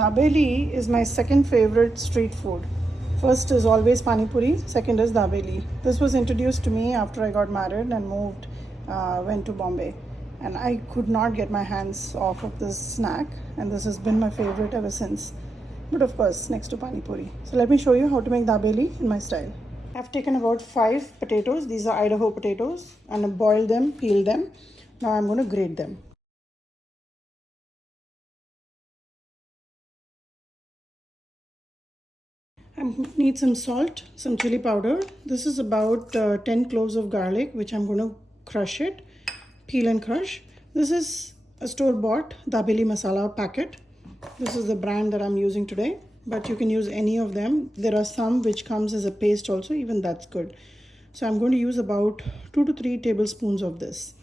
Dabeli is my second favorite street food. First is always pani puri, second is Dabeli. This was introduced to me after I got married and went to Bombay. And I could not get my hands off of this snack, and this has been my favorite ever since. But of course, next to pani puri. So let me show you how to make Dabeli in my style. I've taken about 5 potatoes. These are Idaho potatoes, and I boiled them, peeled them. Now I'm going to grate them. I need some salt, some chili powder. This is about 10 cloves of garlic, which I'm going to crush it, peel and crush. This is a store-bought Dabeli Masala packet. This is the brand that I'm using today, but you can use any of them. There are some which comes as a paste also, even that's good. So I'm going to use about 2 to 3 tablespoons of this.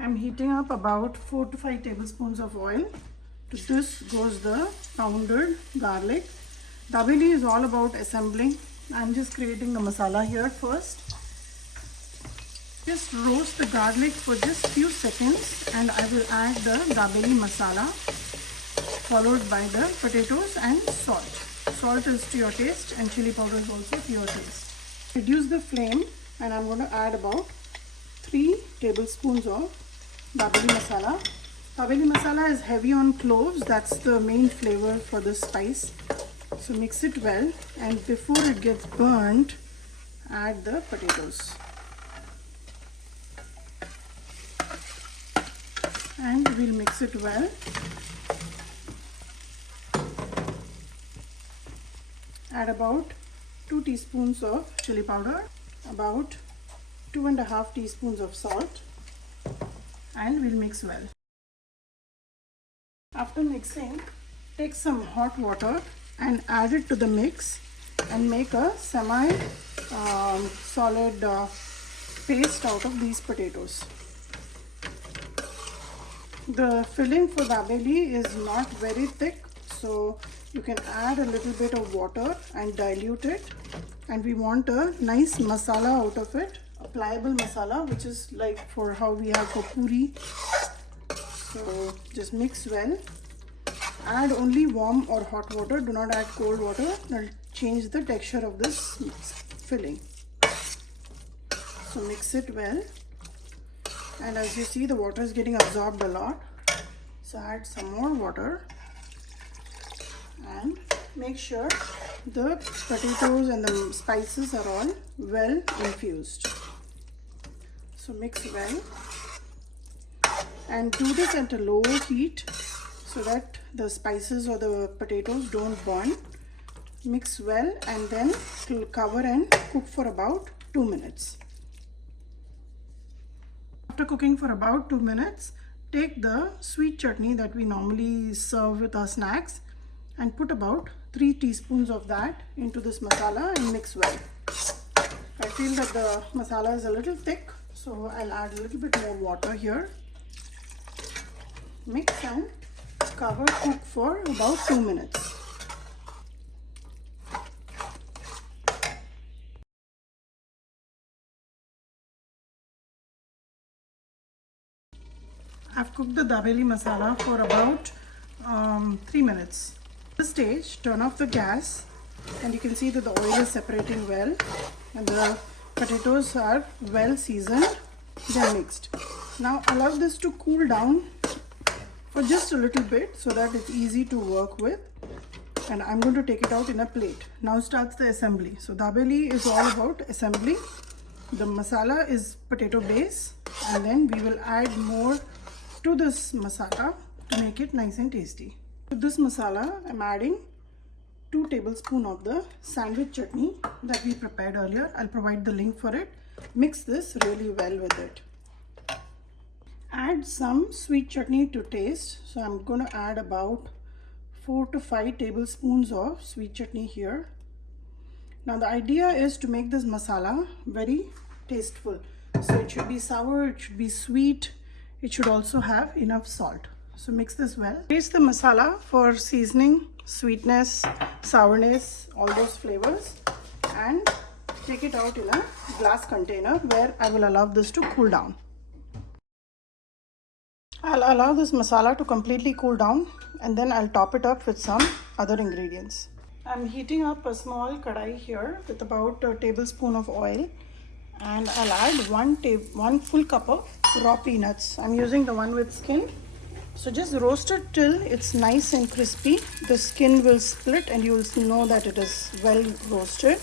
I'm heating up about 4 to 5 tablespoons of oil. To this goes the pounded garlic. Dabeli is all about assembling. I'm just creating the masala here first. Just roast the garlic for just few seconds and I will add the Dabeli masala followed by the potatoes and salt. Salt is to your taste and chili powder is also to your taste. Reduce the flame and I'm going to add about 3 tablespoons of Dabeli masala. Dabeli masala is heavy on cloves. That's the main flavor for this spice. So mix it well, and before it gets burnt, add the potatoes. And we'll mix it well. Add about 2 teaspoons of chili powder, about 2.5 teaspoons of salt, and we'll mix well. After mixing, take some hot water and add it to the mix and make a semi-solid paste out of these potatoes. The filling for Dabeli is not very thick, so you can add a little bit of water and dilute it. And we want a nice masala out of it, a pliable masala, which is like for how we have for puri. So just mix well. Add only warm or hot water. Do not add cold water. That will change the texture of this filling. So mix it well. And as you see, the water is getting absorbed a lot. So add some more water. And make sure the potatoes and the spices are all well infused. So mix well. And do this at a low heat so that the spices or the potatoes don't burn. Mix well and then cover and cook for about 2 minutes. After cooking for about 2 minutes, take the sweet chutney that we normally serve with our snacks and put about 3 teaspoons of that into this masala and mix well. I feel that the masala is a little thick, so I'll add a little bit more water here. Mix and cover, cook for about 2 minutes. I've cooked the Dabeli masala for about 3 minutes. At this stage, turn off the gas and you can see that the oil is separating well and the potatoes are well seasoned, they're mixed. Now allow this to cool down for just a little bit so that it's easy to work with, and I'm going to take it out in a plate. Now starts the assembly. So Dabeli is all about assembly. The masala is potato base, and then we will add more to this masala to make it nice and tasty. To this masala, I'm adding 2 tablespoons of the sandwich chutney that we prepared earlier. I'll provide the link for it. Mix this really well with it. Add some sweet chutney to taste. So I'm going to add about 4 to 5 tablespoons of sweet chutney here. Now the idea is to make this masala very tasteful. So it should be sour, it should be sweet, it should also have enough salt. So mix this well. Taste the masala for seasoning, sweetness, sourness, all those flavors, and take it out in a glass container where I will allow this to cool down. I'll allow this masala to completely cool down and then I'll top it up with some other ingredients. I'm heating up a small kadai here with about a tablespoon of oil, and I'll add one full cup of raw peanuts. I'm using the one with skin. So just roast it till it's nice and crispy. The skin will split and you will know that it is well roasted.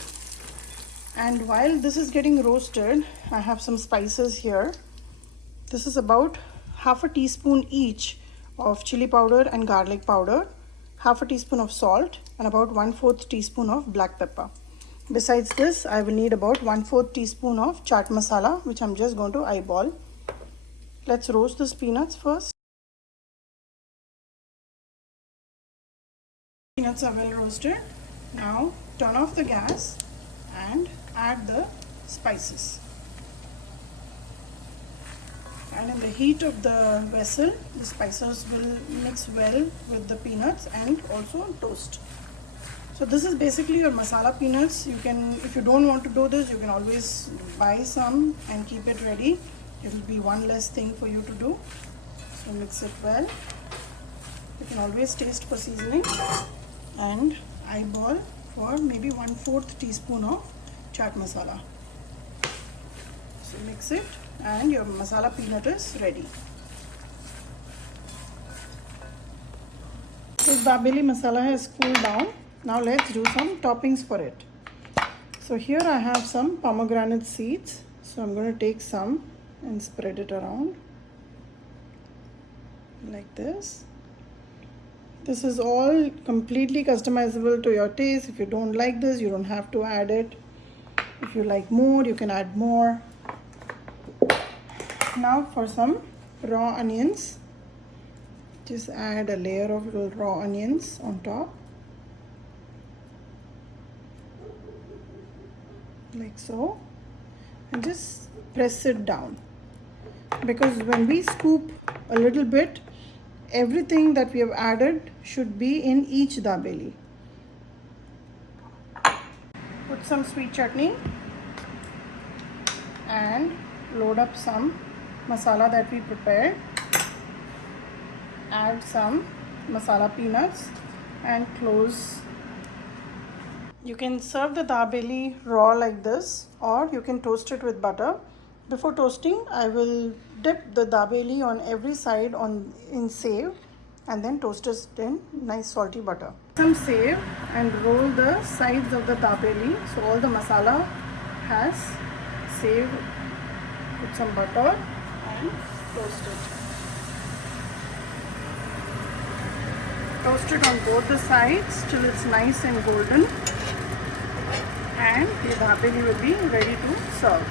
And while this is getting roasted, I have some spices here. This is about half a teaspoon each of chili powder and garlic powder, half a teaspoon of salt, and about 1/4 teaspoon of black pepper. Besides this, I will need about 1/4 teaspoon of chaat masala, which I'm just going to eyeball. Let's roast these peanuts first. Peanuts are well roasted. Now turn off the gas and add the spices. And in the heat of the vessel, the spices will mix well with the peanuts and also toast. So this is basically your masala peanuts. You can, if you don't want to do this, you can always buy some and keep it ready. It will be one less thing for you to do. So mix it well. You can always taste for seasoning and eyeball for maybe 1/4 teaspoon of chaat masala. So mix it and your masala peanut is ready. This dabeli masala has cooled down. Now let's do some toppings for it. So here I have some pomegranate seeds. So I'm going to take some and spread it around like this. This is all completely customizable to your taste. If you don't like this, you don't have to add it. If you like more, you can add more. Now for some raw onions. Just add a layer of raw onions on top. Like so, and just press it down, because when we scoop a little bit, everything that we have added should be in each dabeli. Put some sweet chutney and load up some masala that we prepared. Add some masala peanuts and close. You can serve the dabeli raw like this, or you can toast it with butter. Before toasting, I will dip the dabeli on every side in save and then toast it in nice salty butter. Some save and roll the sides of the dabeli so all the masala has save. Put some butter and toast it. Toast it on both the sides till it's nice and golden. And the dabeli will be ready to serve.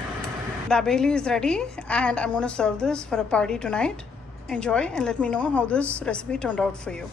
Dabeli is ready and I'm going to serve this for a party tonight. Enjoy and let me know how this recipe turned out for you.